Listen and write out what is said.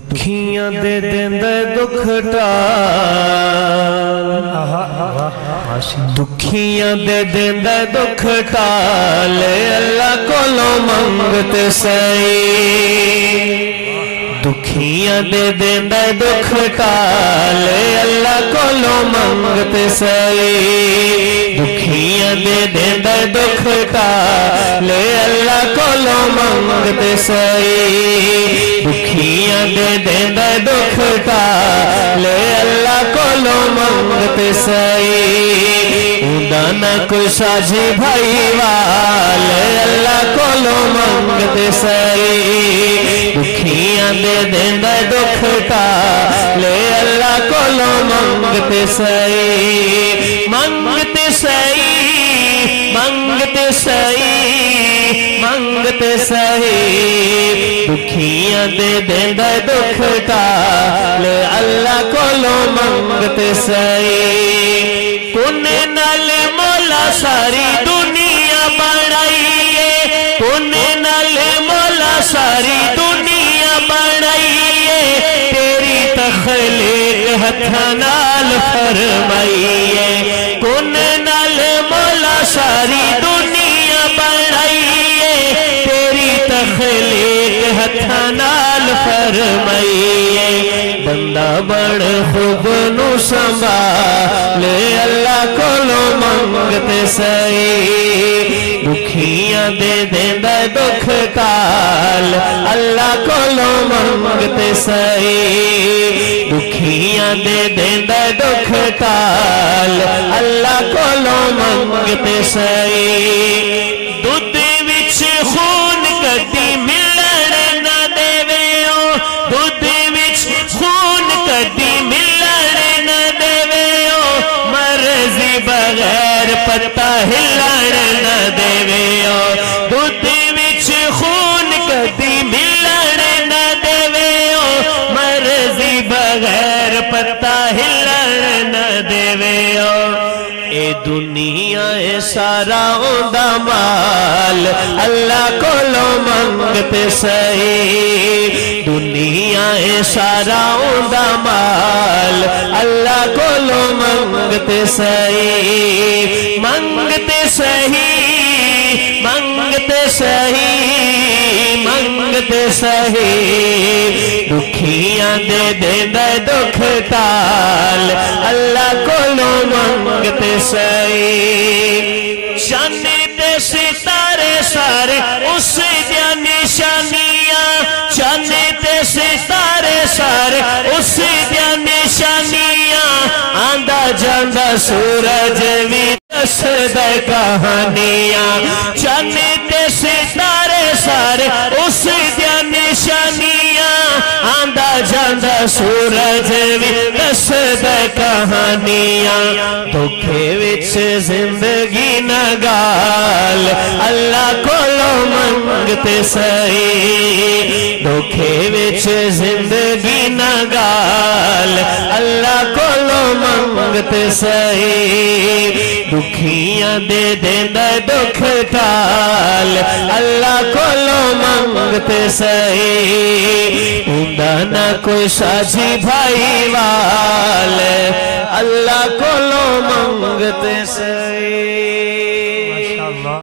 दुखियां दे देंदा दुख टाल, दुखियां दे देंदा दुख टाल, अल्लाह कोलों मंगते सही। दुखियां दे देंदा दुख टाल, अल्लाह कोलों मंगते सही। दुखियां दे देंदा दुख टाल, अल्लाह कोलों मंगते सही। दुखियां दे देंदा दुख टाल, अल्लाह कोलों मंगते सही। उदा ना कोई साझी भाई वाल, अल्लाह कोलों मंगते सही। दुखियां दे देंदा दुख टाल, अल्लाह कोलों मंगते सही। मंगते सही, मंगते सही, मंगते सही। दुखियां दे देंदा दुख टाल, अल्लाह कोलों मंगते सही। कुने नाल मौला सारी दुनिया बनाईए, कुने नाल मौला सारी दुनिया बनाईए। तेरी तखलीक हत्थां नाल फरमाईए। कुने नाल मौला सारी दुनिया बनाईए। तेरी तखलीक हत्थां नाल फरमाईए। बंदा बड़ खुद नू संभाले, अल्लाह कोलों मंगते सही। दुखियां दे देंदा दुख टाल, अल्लाह कोलों मंगते सही। दुखियां दे देंदा दुख टाल, अल्लाह कोलों मंगते सही। दुध विच खून कदी मिलण ना देवेओ, दुध विच खून कदी मिलण ना देवेओ। मर्जी बगैर पत्ता हिलण ना देवेओ। दुध विच खून कदी मिलण ना देवेओ। मर्जी बगैर पत्ता हिलण ना देवेओ। ए दुनिया ए सारा ओंदा माल, अल्लाह कोलों मंगते सही। दुनिया ए सारा ओंदा माल, अल्लाह कोलों मंगते सही। मंगते सही, मंगते सही, मंगते सही। दुखियां दे देंदा दुख टाल, अल्लाह कोलों मंगते सही। चांद ते सितारे सारे उस दियां निशानियां, चांद ते सितारे सारे उस दियां निशानियां। आंदा जांदा सूरज भी दसदा कहानियां। चांद ते सितारे सारे उस दियां निशानियां। आंदा जांदा सूरज भी दसदा कहानियां। धोखे विच जिंदगी ना गाल, अल्लाह कोलों मंगते सही। धोखे विच जिंदगी ना गाल, अल्लाह कोलों मंगते सही। दुखियां दे देंदा दुख टाल, अल्लाह कोलों मंगते सही। उंदा ना कोई साझी भाई वाल, अल्लाह कोलों मंगते सही।